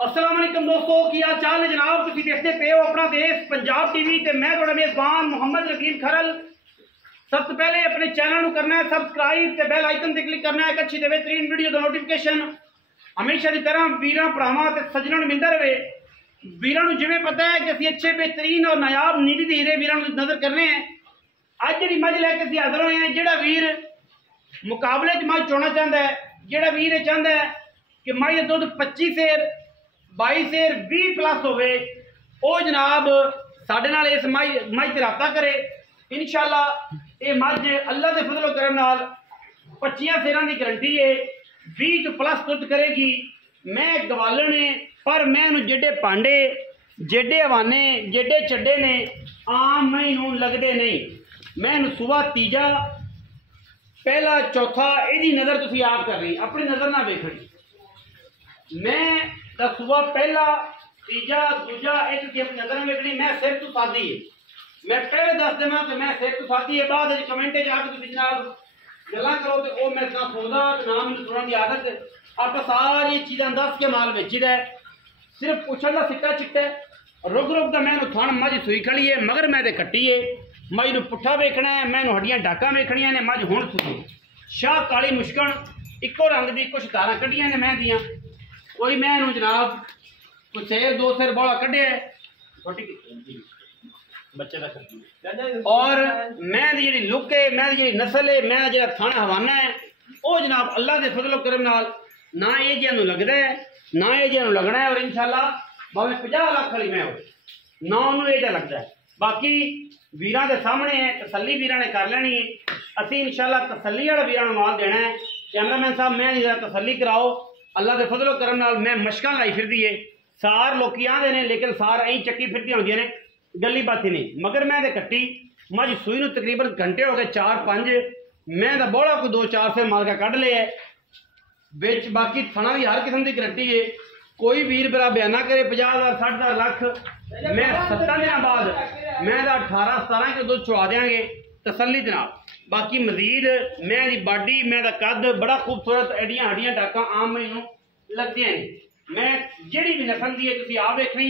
अस्सलाम वालेकुम दोस्तों, की हाल चाल है जनाब। तुम देखते पे हो अपना देश पंजाब टीवी ते मैं थोड़ा मेजबान मोहम्मद रकीब खरल। सब तो पहले अपने चैनल को करना है सबसक्राइब ते बेल आइकन ते क्लिक करना है। एक अच्छी ते बेहतरीन वीडियो का नोटिफिकेशन हमेशा की तरह वीरां भरावां ते सज्जनां नूं मिलदा रहे। वीरां नूं जिवें पता है कि असीं अच्छे बेहतरीन और नायाब नीली हीरे वीरां नूं नज़र करने हैं। अज जिहड़ी मझ लैके असीं हाज़र होए हैं, जिहड़ा वीर मुकाबले च मझ चोना चाहता है, जिहड़ा वीर चाहता है कि मझ दा दुध 25 सेर 22 सेर 20 प्लस होवे, ओ जनाब साडे नाल इस मझ ते राबता करे। इंशाअल्लाह ये मझ अल्लाह के फजलो करम नाल 25 सेरां की गारंटी है, 20 तो प्लस दुध करेगी। मैं गवालन है पर मैं जेडे पांडे जेडे हवाने जेडे चड्डे ने आम मैं लगते नहीं। मैं सुबह तीजा पहला चौथा यदी नज़र तुसी आप कर रही, अपनी नज़र ना वेखनी। मैं सुबह पहला तीजा दूजा ये तुसी अपनी नज़र में वेखनी। मैं सिर तो सादी है, मैं पहले दस देना तो मैं सिर तो सादी है। बाद कमेंटे जाके तुसी जनाब गल्लां करो तो वो मैं ना सुनदा ना मैनूं सुनने की आदत। आप सारी चीज़ां दस के माल बेचीदा है, सिर्फ पुछण का सिक्का चिट्टा है। रुक रुक का मैनूं थण मझ सूई खड़ी है, मगर मैं कट्टी है। मझ नूं पुट्ठा वेखना है, मैनूं हड्डियां डाकां वेखणियां ने। मझ हुण सूई शाह काली मुश्कण इक्को रंग दी, कुछ धारां कड्डियां ने मैं दियां। कोई मैं जनाब कोई सेर दो सेर बौला कढ़िया बच्चे का। और मैं जी लुक है, मैं जी नस्ल है, मैं जो थन हवाना है वो जनाब अल्लाह के फजलो करम नाल ना ये जिहां लगता है ना ये जिहां लगना है। और इंशाअल्लाह भावें 50 लाख वाली मैं हो ना उन्होंने ये लगता है। बाकी वीरां के सामने है, तसल्ली वीरां ने कर लेनी है। असी इंशाअल्लाह तसल्ली वाला वीरां नूं माल देना है। कैमरामैन साहब मैं जी तसल्ली कराओ, अल्लाह के फजलो करम नाल मैं मशकां लाई फिरदी है। सार लोग आते हैं लेकिन सार अं चक्की फिरदी होंदियां ने, गली बाती नहीं। मगर मैं कट्टी मझ सूई नूं तकरीबन घंटे हो गए 4-5। मैं तो बौला को 2-4 से माल का कढ़ लिया है बिच। बाकी थना की हर किस्म की गारंटी है। कोई वीर बरा बयाना करे 50,000 60,000 लाख, मैं 7 दिन बाद मैं 18-17 किलो दूध चुआ देंगे तसल्ली जनाब। बाकी मजीद मैं दी बाडी मैं कद बड़ा खूबसूरत, एडियां हड्डियां डाका आम मैनू लगदियां ने। मैं जिहड़ी भी नस्ल दी है तुसीं आप वेखनी,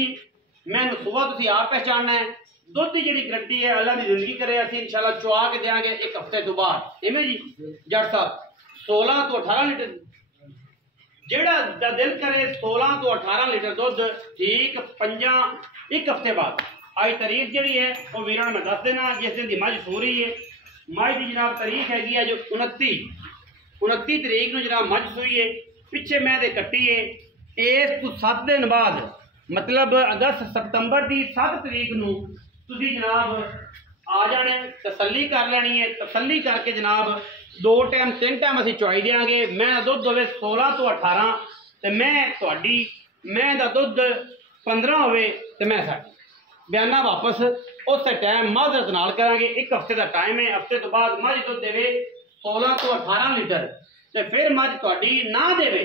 मैं सुबह तुसीं आप पहचानना है। दुध की जिहड़ी गारंटी है अल्लाह की जिंदगी करे असीं इंशाअल्लाह चुआ के देंगे 1 हफ्ते तो बाद। इवें जी जट साहब 16 तो 18 लीटर जिहड़ा दिल करे 16 तो 18 लीटर दुध ठीक 1 हफ्ते बाद। अज तारीख जी है वो वीरां मैं दस देना जिस दिन की मझ सो रही है। मझ की जनाब तारीख हैगी है जो 29 तरीक को जनाब मझ सोई है। पिछे मैं कट्टी है इस तो 7 दिन बाद, मतलब अगस्त सितंबर की 7 तरीक को तुसी जनाब आ जाने, तसल्ली कर लेनी है। तसल्ली करके जनाब 2 टाइम 3 टाइम असीं चुआई देंगे। मैं दुध होवे 16 तो 18 तो मैं दुध 15 होवे तो मैं साड़ी बयाना वापस उस टाइम माजरत नाल करांगे। 1 हफ्ते का टाइम है, हफ्ते तो बाद मझ दुध देवे 16 तो 18 लीटर तो फिर मझ तुहाडी ना देवे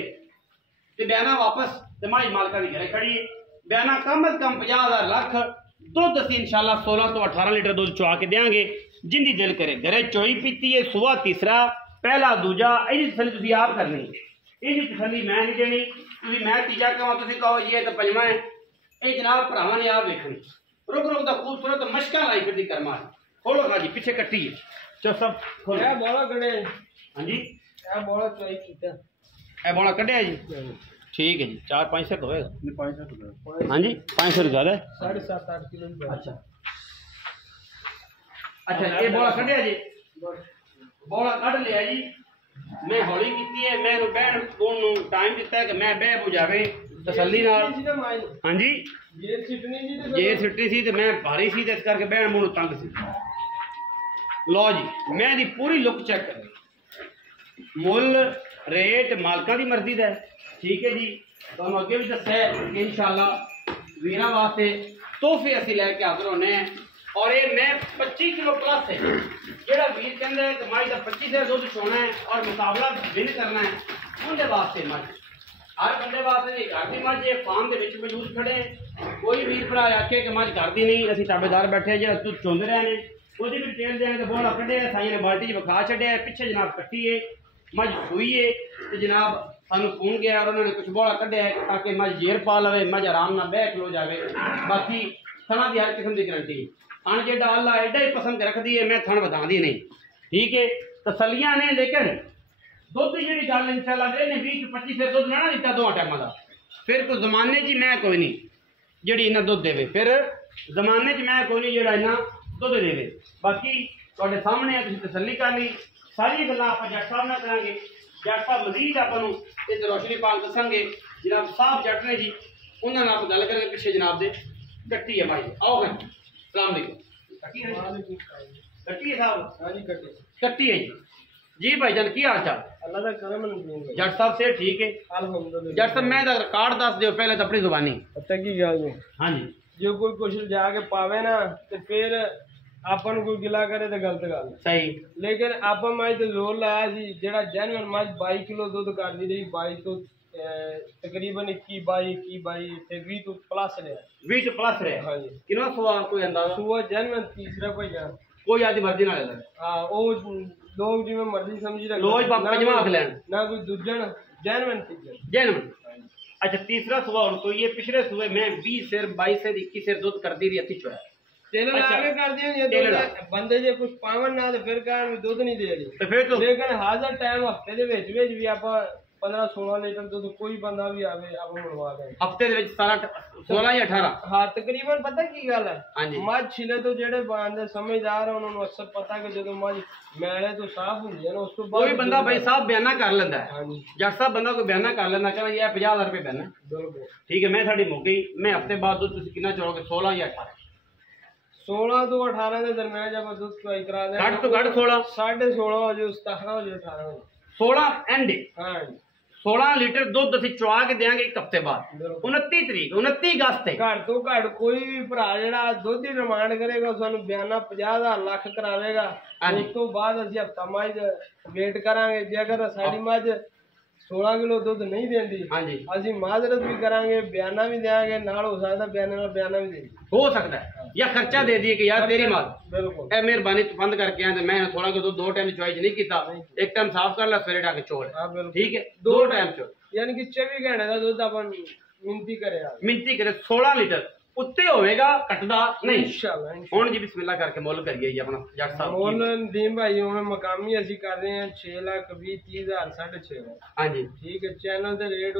तो बयाना वापस तो मझ मालका की घरे खड़ी है। बयाना कम अज कम 50,000 लाख दुध असीं इंशाअल्लाह 16 तो 18 लीटर दुध चुआ के देंगे जिंदी दिल करे। घरे चोई पीती है सुबह तीसरा पहला दूजा यही तसली तुसीं आप करनी, यही तसली मैं नहीं देनी। तुसीं मैं तीजा कहो तुसीं कहो ये तो पंजवां है। ये जनाब भरावां ने आप वेखनी। रुक रुक का खूबसूरत मशकां लाई फिरदी करमा खोलो खा जी पिछे कट्टी है चो सब खोलो। ए बोला कड़े हां जी ए बोला चोई कीता ए बोला कढ़िया जी ठीक है जी 4-5 सौ होएगा 500 हाँ जी 500 ज़्यादा 7.5-8 किलो। अच्छा अच्छा ये बोला कढ़िया जी बोला कढ़ लिया जी। मैं हौली की है, मैं बहन को टाइम दिता है कि मैं बह बुझावे तसल्ली नाल। हाँ जी जेर सिट्टी सी तो मैं भारी सी इस करके बहन मूँ तंग सी। लो जी मैं दी पूरी लुक चेक कर, मुल रेट मालका की मर्जी का है। ठीक है जी तुम अगे भी दसा है कि इंशाअल्लाह वीरां वास्ते तोहफे असीं लैके हाज़र होने हैं। और ये मैं 25 किलो प्लस है जोड़ा वीर कहता है कि मझ का 25 से दुध चोना है और मुकाबला विन करना है उनके वास्ते मझ हर बंदे वास्ते नहीं। घर की मझ ये फार्म के मौजूद खड़े कोई वीर भरा आखे कि मझ घर की नहीं, असीं ताबेदार बैठे जो दुध चोंदे रहे हैं वो भी डिटेल देंगे तो बोला कढ़े साइया ने बाल्टी च विखा छड्या। पिछे जनाब कट्टी है मझ सूई है तो जनाब ਸਾਨੂੰ ਫੋਨ ਗਿਆ और उन्होंने कुछ बोला कढ़िया है ताकि मझ जेर पा लवे, मझ आराम नाल बह खलो जावे। बाकी थणा की हर किस्म की गारंटी। थण जेड़ा अल्लाह एडा ही पसंद रखती है, मैं थण वधांदी नहीं, ठीक है। तसलियां ने, लेकिन दुध जी गल इंशाल्लाह ने 20-25 से दुध ना दिता 2 टाइम का, फिर कोई जमाने च मैं कोई नहीं जी इन्ना दुध देवे, फिर जमाने च मैं कोई नहीं जो इन्ना दुध देवे। बाकी तुहाडे सामने तुसीं तसल्ली कर ली, सारी गल्लां आपां जट साहब नाल करांगे। जट साहब मजीद आपां नूं इस रोशनी पाल दसांगे। जनाब साहब जट ने जी, उन्हां नाल गल करेंगे। पिछे जनाब दे कट्टी है भाई, आओ भाई, सलाम अलैकुम। कट्टी है साहब? हाँ जी कट्टी है जी भाईजान, की हाल चाल? अल्लाह दा करम है जट साहब से, ठीक है अल्हम्दुलिल्लाह। जट साहब मैं रिकॉर्ड दस दियो पहले तो अपनी जुबानी। पता की गल है? हाँ जी, जो कोई कुछ जाके पावे ना तो फिर आपन कोई गिला करे तो गलत गल सही, लेकिन आप मज तो जोर लाया जी जेड़ा जेन्युइन मज 22 किलो दुध कर दी रही, 22 तो तकरीबन 21-22 ते 20 तो प्लस रहा, 20 प्लस रहा। हाँ जी, कितना सुआ कोई अंदाजा? सुआ जेन्युइन तीसरा भाईजान, कोई आदि मर्जी ना ले हां, ओ लोग जिवें मर्जी समझी रख लोग पंजवां आख लैन ना, कोई दूजन जेन्युइन। अच्छा तीसरा सुआ और कोई ये पिछले सुए में 20 सेर 22 से 21 सेर दूध कर दी रही अति चोया तेल लागे कर दियो ये बंदे जे कुछ पावन ना तो फिर कहन दूध नहीं दे रही तो फिर तो, लेकिन हाजर टाइम हफ्ते दे विच भी आप 15-16 लीटर दूध कोई बंदा भी आवे आप मनवा दे हफ्ते दे विच 16 या 18। हां तकरीबन पता की गल है, मझ छिले तो जेड़े बंदे समझदार है उन्होंने अक्सर पता कि जदों मझ मैले तो साफ हुंदी है ना, उस तो बाद कोई बंदा भाई साहब बयाना कर लेंदा है। हां जी, जट साहब बंदा कोई बयाना कर लेंदा कहना ये 50,000 रुपए बयाना, बिल्कुल ठीक है। मैं साडी मुक्की, मैं हफ्ते बाद दूध तुसीं कितना चलोगे? 16 या 18? 16 तो 18 के दरमियान जब दूध चुवाई करा दे, घट तो घट 16, 16.5 हो जाए, 17 हो जाए, 18 हो जाए, 16 एंड। हाँ 16 लीटर दुध असीं चुवा के देंगे एक हफ्ते बाद, 29 तरीक 29 अगस्त है। घट तो घट कोई भी भरा जिहड़ा दुध की डिमांड करेगा सानूं बयाना 50,000 लाख करावेगा, उस तो बाद असीं हफ्ता मझ वेट करांगे। जे अगर साडी मझ 16 किलो दुध नहीं देंदी, हाँ जी, असीं माजरत भी करांगे, बयाना भी देंगे, नाल हो सकदा बयाना भी दे हो सकता है, या खर्चा दे दिए कि यार तेरी माल बिल्कुल ए मेहरबानी बंद करके आए, मैं 16 किलो दूध 2 टाइम चॉइस नहीं किया, एक टाइम साफ कर ला, सवेरे डाके छोड़, ठीक है 2 टाइम चो, यानी कि 24 घंटे का दूध अपन मिनती करे 16 लीटर उत्ते होवेगा, कटदा नहीं इंशाल्लाह। हुण जी बिस्मिल्लाह करके मुल करिए जी अपना जट साहब मुल दीन भाई उन्हें मकामी असी कर रहे हैं 6,20,30,000 6.5। हां जी ठीक है, चैनल दे रेट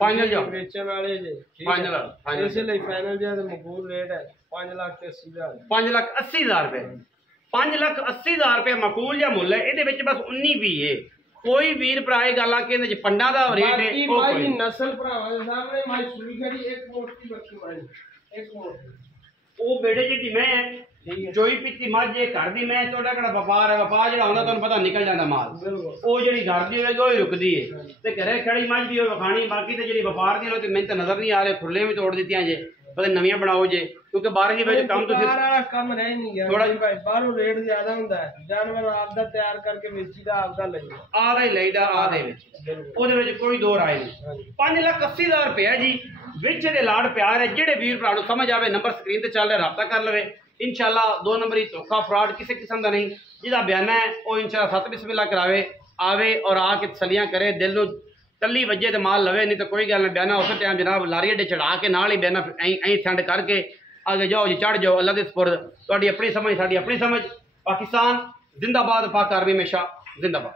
फाइनल जो बेचण वाले जे फाइनल इसलिए फाइनल जो मकबूल रेट है 5,80,000 5,80,000 रुपए 5,80,000 रुपए मकबूल या मुल है। ਇਹਦੇ ਵਿੱਚ बस 19-20 है, कोई वीर भरा ਇਹ ਗੱਲਾਂ ਕਿ ਇਹਦੇ ਚ ਪੰਡਾਂ ਦਾ ਰੇਟ ਹੈ ਉਹ ਕੋਈ ਨਸਲ ਭਰਾਵਾਂ ਦੇ ਸਾਹਮਣੇ ਮੈਂ ਸ਼ੁਰੂ ਕਰੀ ਇੱਕ ਮੋਟੀ ਬੱਚੀ ਵਾਲੀ ਇੱਕ ਮੋਟੀ ਉਹ ਬੇੜੇ ਜਿਹੜੀ ਮੈਂ ਚੋਈ ਪੀਤੀ ਮੱਝ ਇਹ ਘਰ ਦੀ ਮੈਂ ਤੁਹਾਡਾ ਕਿਹੜਾ ਵਪਾਰ ਹੈ, ਵਪਾਰ ਜਿਹੜਾ ਹੁੰਦਾ ਤੁਹਾਨੂੰ ਪਤਾ ਨਿਕਲ ਜਾਂਦਾ ਮਾਲ, ਉਹ ਜਿਹੜੀ ਘਰ ਦੀ ਹੋਵੇਗੀ ਉਹ ਹੀ ਰੁਕਦੀ ਹੈ ਤੇ ਘਰੇ ਖੜੀ ਮੱਝ ਵੀ ਉਹ ਵਿਖਾਣੀ, ਬਾਕੀ ਤੇ ਜਿਹੜੀ ਵਪਾਰ ਦੀ ਉਹ ਤੇ ਮੈਨੂੰ ਤਾਂ ਨਜ਼ਰ ਨਹੀਂ ਆ ਰਿਹਾ, ਖੁੱਲੇ ਵੀ ਤੋੜ ਦਿੱਤੀਆਂ ਜੇ पता नवियां बनाओ जे, क्योंकि बारिश के काम तो कम रह नहीं गया थोड़ा भाई, बाहरों रेट ज्यादा हुंदा है, जानवर आपदा तैयार करके बेचीदा आपदा लईदा आदा ही लईदा आदे विच ओदे विच कोई दो राय नहीं। 5,80,000 रुपया जी विच दे लाड़ प्यार है। जेड़े वीर भरा नूं समझ आवे नंबर स्क्रीन ते चल रहा राबता कर लवे इंशाल्लाह। 2 नंबर ही धोखा फ्रॉड किसी किस्म दा नहीं, जिहदा बयाना है वो इंशाल्लाह 7 बिस्मिल्लाह करावे आवे और आके तसलियां करे, दिल नूं तली वजे तो माल लवे, नहीं तो कोई गल नहीं। बयाना उस टाइम जनाब लारी अड्डे चढ़ा के नाल ही बयाना ऐ सेंड करके आगे जाओ जी, चढ़ जाओ, अल्लाह दे सुपुर्द, तुहाडी अपनी समझ साडी अपनी समझ। पाकिस्तान जिंदाबाद, पाक आर्मी हमेशा जिंदाबाद।